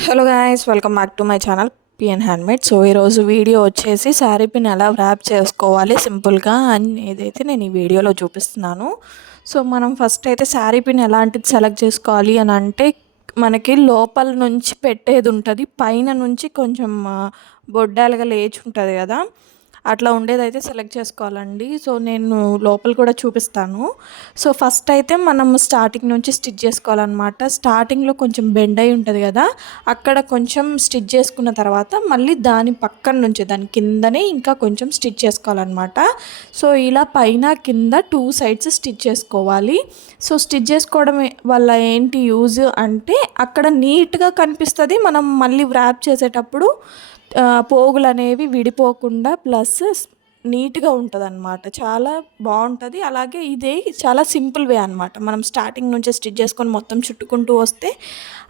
Hello guys, welcome back to my channel PN handmade. So ఈరోజు video వచ్చేసి sari pin ఎలా rap చేసుకోవాలి సింపుల్గా అనేదైతే నేను ఈ వీడియోలో చూపిస్తున్నాను. సో మనం ఫస్ట్ అయితే శారీ పిన్ ఎలాంటిది సెలెక్ట్ చేసుకోవాలి అని అంటే, మనకి లోపల నుంచి పెట్టేది ఉంటుంది, పైన నుంచి కొంచెం బొడ్డాలుగా లేచి ఉంటుంది కదా, అట్లా ఉండేదైతే సెలెక్ట్ చేసుకోవాలండి. సో నేను లోపల కూడా చూపిస్తాను. సో ఫస్ట్ అయితే మనం స్టార్టింగ్ నుంచి స్టిచ్ చేసుకోవాలన్నమాట. స్టార్టింగ్లో కొంచెం బెండ్ అయి ఉంటుంది కదా, అక్కడ కొంచెం స్టిచ్ చేసుకున్న తర్వాత మళ్ళీ దాని పక్కన నుంచి దాని కిందనే ఇంకా కొంచెం స్టిచ్ చేసుకోవాలన్నమాట. సో ఇలా పైన కింద 2 సైడ్స్ స్టిచ్ చేసుకోవాలి. సో స్టిచ్ చేసుకోవడం వల్ల ఏంటి యూజ్ అంటే, అక్కడ నీట్గా కనిపిస్తుంది. మనం మళ్ళీ వ్రాప్ చేసేటప్పుడు పోగులు అనేవి విడిపోకుండా ప్లస్ నీట్గా ఉంటుంది అనమాట. చాలా బాగుంటుంది. అలాగే ఇదే చాలా సింపుల్ వే అనమాట. మనం స్టార్టింగ్ నుంచే స్టిచ్ చేసుకొని మొత్తం చుట్టుకుంటూ వస్తే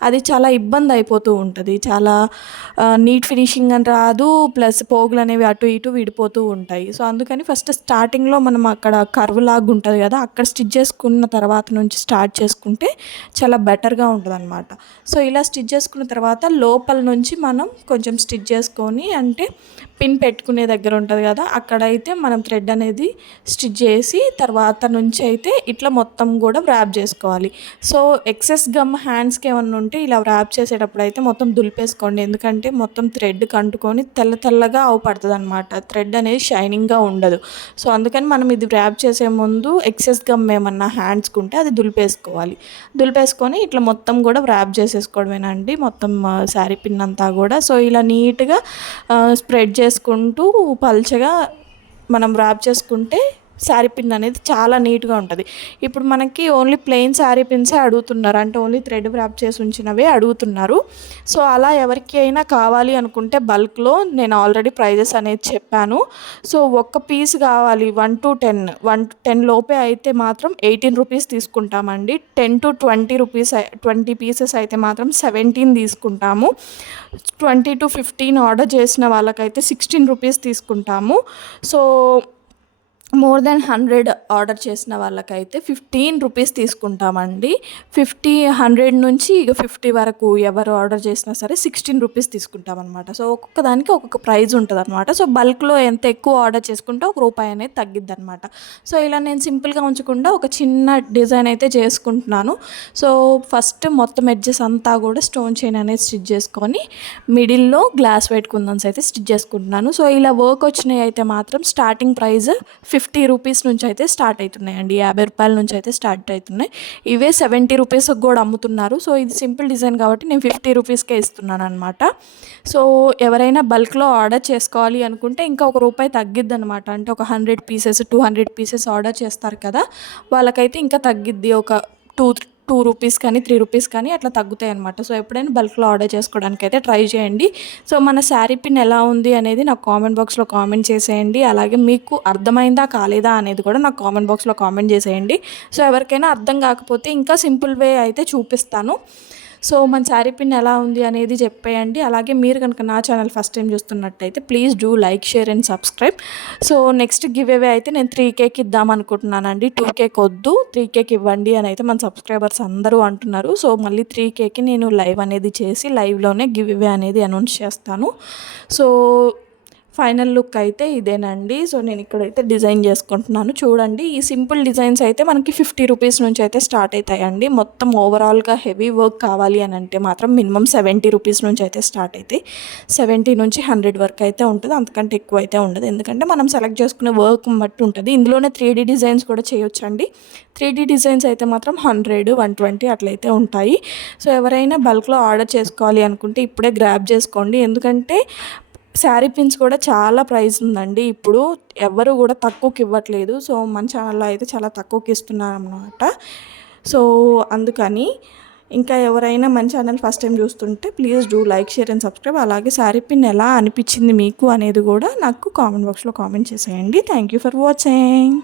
అది చాలా ఇబ్బంది అయిపోతూ ఉంటుంది. చాలా నీట్ ఫినిషింగ్ అని రాదు, ప్లస్ పోగులు అనేవి అటు ఇటు విడిపోతూ ఉంటాయి. సో అందుకని ఫస్ట్ స్టార్టింగ్లో మనం అక్కడ కర్వ్ లాగా ఉంటుంది కదా, అక్కడ స్టిచ్ చేసుకున్న తర్వాత నుంచి స్టార్ట్ చేసుకుంటే చాలా బెటర్గా ఉంటుంది అనమాట. సో ఇలా స్టిచ్ చేసుకున్న తర్వాత లోపల నుంచి మనం కొంచెం స్టిచ్ చేసుకొని, అంటే పిన్ పెట్టుకునే దగ్గర ఉంటుంది కదా, అక్కడైతే మనం థ్రెడ్ అనేది స్టిచ్ చేసి తర్వాత నుంచి అయితే ఇట్లా మొత్తం కూడా వ్రాప్ చేసుకోవాలి. సో ఎక్సెస్ గమ్ హ్యాండ్స్కి ఏమన్నా ఉంటే ఇలా వ్రాప్ చేసేటప్పుడు అయితే మొత్తం దులిపేసుకోండి. ఎందుకంటే మొత్తం థ్రెడ్ కంటుకొని తెల్లగా అవుపడుతుంది అనమాట. థ్రెడ్ అనేది షైనింగ్గా ఉండదు. సో అందుకని మనం ఇది వ్రాప్ చేసే ముందు ఎక్సెస్ గమ్ ఏమన్నా హ్యాండ్స్కి ఉంటే అది దులిపేసుకోవాలి. దులిపేసుకొని ఇట్లా మొత్తం కూడా వ్రాప్ చేసేసుకోవడమేనండి, మొత్తం శారీ పిన్ అంతా కూడా. సో ఇలా నీట్గా స్ప్రెడ్ చేసుకుంటూ పల్చగా మనం వ్రాప్ చేసుకుంటే శారీ పిన్ అనేది చాలా నీట్గా ఉంటుంది. ఇప్పుడు మనకి ఓన్లీ ప్లెయిన్ శారీ పిన్సే అడుగుతున్నారు, అంటే ఓన్లీ థ్రెడ్ వ్రాప్ చేసి ఉంచినవే అడుగుతున్నారు. సో అలా ఎవరికి అయినా కావాలి అనుకుంటే బల్క్లో నేను ఆల్రెడీ ప్రైజెస్ అనేది చెప్పాను. సో ఒక్క పీస్ కావాలి 1 to 10 లోపే అయితే మాత్రం 18 రూపీస్ తీసుకుంటామండి. 10 to 20 రూపీస్ 20 పీసెస్ అయితే మాత్రం 17 తీసుకుంటాము. 20 to 15 ఆర్డర్ చేసిన వాళ్ళకైతే 16 రూపీస్ తీసుకుంటాము. సో మోర్ దెన్ 100 ఆర్డర్ చేసిన వాళ్ళకైతే 15 రూపీస్ తీసుకుంటామండి. 100 నుంచి ఇక 50 వరకు ఎవరు ఆర్డర్ చేసినా సరే 16 రూపీస్ తీసుకుంటాం అనమాట. సో ఒక్కొక్క దానికి ఒక్కొక్క ప్రైజ్ ఉంటుంది అనమాట. సో బల్క్లో ఎంత ఎక్కువ ఆర్డర్ చేసుకుంటే ₹1 అనేది తగ్గిద్ది అనమాట. సో ఇలా నేను సింపుల్గా ఉంచకుండా ఒక చిన్న డిజైన్ అయితే చేసుకుంటున్నాను. సో ఫస్ట్ మొత్తం ఎడ్జెస్ అంతా కూడా స్టోన్ చైన్ అనేది స్టిచ్ చేసుకొని మిడిల్లో గ్లాస్ వెయిట్ కుందన్స్ అయితే స్టిచ్ చేసుకుంటున్నాను. సో ఇలా వర్క్ వచ్చినాయి అయితే మాత్రం స్టార్టింగ్ ప్రైస్ 50 రూపీస్ నుంచి అయితే స్టార్ట్ అవుతున్నాయండి. 50 రూపాయల నుంచి అయితే స్టార్ట్ అవుతున్నాయి. ఇవే 70 రూపీస్కి కూడా అమ్ముతున్నారు. సో ఇది సింపుల్ డిజైన్ కాబట్టి నేను 50 రూపీస్కే ఇస్తున్నాను అనమాట. సో ఎవరైనా బల్క్లో ఆర్డర్ చేసుకోవాలి అనుకుంటే ఇంకా ₹1 తగ్గిద్ది అనమాట. అంటే ఒక 100 పీసెస్ 200 పీసెస్ ఆర్డర్ చేస్తారు కదా, వాళ్ళకైతే ఇంకా తగ్గిద్ది. ఒక 2 రూపీస్ కానీ 3 రూపీస్ కానీ అట్లా తగ్గుతాయి అనమాట. సో ఎప్పుడైనా బల్క్లో ఆర్డర్ చేసుకోవడానికి అయితే ట్రై చేయండి. సో మన శారీ పిన్ ఎలా ఉంది అనేది నాకు కామెంట్ బాక్స్లో కామెంట్ చేసేయండి. అలాగే మీకు అర్థమైందా కాలేదా అనేది కూడా నాకు కామెంట్ బాక్స్లో కామెంట్ చేసేయండి. సో ఎవరికైనా అర్థం కాకపోతే ఇంకా సింపుల్ వే అయితే చూపిస్తాను. సో మన శారీ పిన్ ఎలా ఉంది అనేది చెప్పేయండి. అలాగే మీరు కనుక నా ఛానల్ ఫస్ట్ టైం చూస్తున్నట్టయితే please do like, share and subscribe. So next give away అయితే నేను 3Kకి ఇద్దాం అనుకుంటున్నానండి. 2Kకి వద్దు, 3Kకి ఇవ్వండి అని అయితే మన సబ్స్క్రైబర్స్ అందరూ అంటున్నారు. సో మళ్ళీ 3Kకి నేను లైవ్ అనేది చేసి లైవ్లోనే గివ్ అవే అనేది అనౌన్స్ చేస్తాను. సో ఫైనల్ లుక్ అయితే ఇదేనండి. సో నేను ఇక్కడైతే డిజైన్ చేసుకుంటున్నాను చూడండి. ఈ సింపుల్ డిజైన్స్ అయితే మనకి 50 రూపీస్ నుంచి అయితే స్టార్ట్ అవుతాయండి. మొత్తం ఓవరాల్గా హెవీ వర్క్ కావాలి అని అంటే మాత్రం మినిమం 70 రూపీస్ నుంచి అయితే స్టార్ట్ అవుతాయి. 70 నుంచి 100 వరకు అయితే ఉంటుంది, అంతకంటే ఎక్కువ అయితే ఉండదు. ఎందుకంటే మనం సెలెక్ట్ చేసుకునే వర్క్ బట్టి ఉంటుంది. ఇందులోనే 3D డిజైన్స్ కూడా చేయొచ్చండి. 3D డిజైన్స్ అయితే మాత్రం 100, 120 అట్లయితే ఉంటాయి. సో ఎవరైనా బల్క్లో ఆర్డర్ చేసుకోవాలి అనుకుంటే ఇప్పుడే గ్రాబ్ చేసుకోండి. ఎందుకంటే శారీ పిన్స్ కూడా చాలా ప్రైస్ ఉందండి. ఇప్పుడు ఎవరు కూడా తక్కువకి ఇవ్వట్లేదు. సో మన ఛానల్లో అయితే చాలా తక్కువకి ఇస్తున్నారు అన్నమాట. సో అందుకని ఇంకా ఎవరైనా మన ఛానల్ ఫస్ట్ టైం చూస్తుంటే please do like, share and subscribe. అలాగే శారీ పిన్ ఎలా అనిపించింది మీకు అనేది కూడా నాకు కామెంట్ బాక్స్లో కామెంట్ చేసేయండి. Thank you for watching.